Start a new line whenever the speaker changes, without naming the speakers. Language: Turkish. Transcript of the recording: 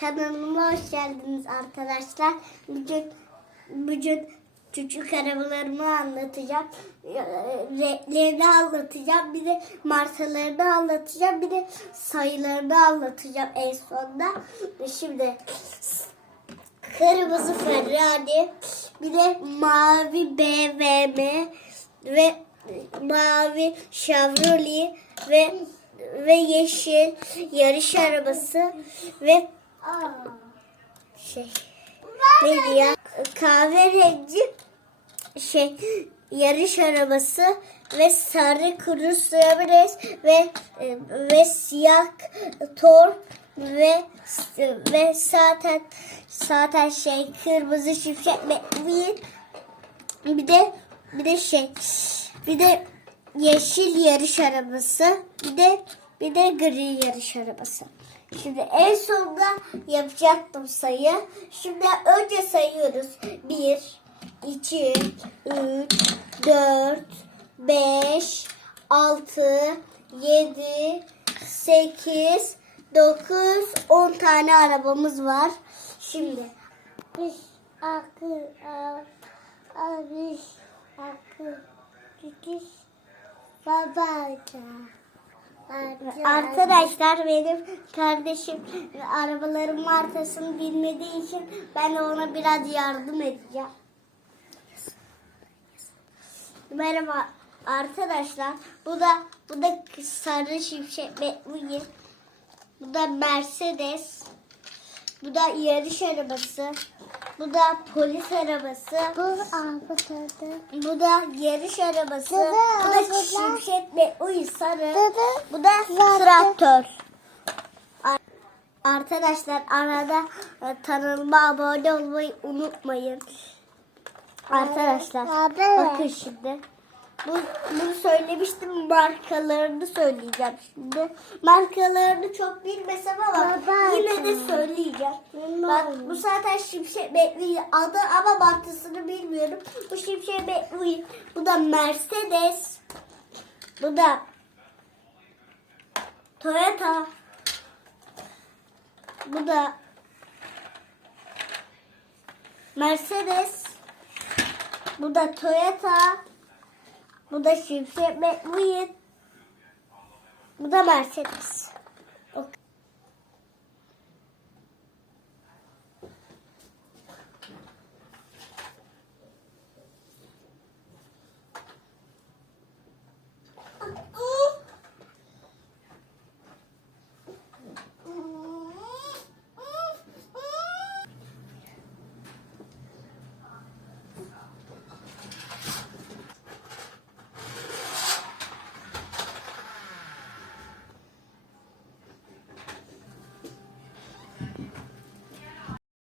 Kanalıma hoş geldiniz arkadaşlar. Bugün bugün küçük arabalarımı anlatacağım. Ee, Renklerini anlatacağım. Bir de markalarını anlatacağım. Bir de sayılarını anlatacağım en sonunda. Şimdi kırmızı Ferrari, bir de mavi BMW ve mavi Chevrolet ve ve yeşil yarış arabası ve şey neydi ya kahverengi şey yarış arabası ve sarı Cruze Ramirez ve e, ve siyah Thor ve ve zaten zaten şey kırmızı şimşek McQueen bir de bir de şey bir de yeşil yarış arabası bir de bir de gri yarış arabası. Şimdi en sonunda yapacaktım sayı. Şimdi önce sayıyoruz. 1, 2, 3, 4, 5, 6, 7, 8, 9, 10 tane arabamız var. Şimdi biz akı biz akı dikiş babaca. Arkadaşlar benim kardeşim arabaların markasını bilmediği için ben ona biraz yardım edeceğim. Merhaba arkadaşlar. Bu da bu da sarı şimşek McQueen. Bu da Mercedes. Bu da yarış arabası. Bu da polis arabası.
Bu arkadaşlar.
Bu da yarış arabası.
Dede,
Bu da şimşek McQueen sarı.
Dede,
Bu da traktör. Ar- Arkadaşlar arada e, kanalıma abone olmayı unutmayın. Arkadaşlar bakın şimdi. Bu, bunu söylemiştim markalarını söyleyeceğim şimdi. Markalarını çok bilmesem ama
Baba.
yine de söyleyeceğim. Bak bu zaten Şimşek McQueen adı ama markasını bilmiyorum. Bu Şimşek McQueen. Bu da Mercedes. Bu da Toyota. Bu da Mercedes. Bu da Toyota. Bu da Şimşek McQueen. Bu da Mercedes.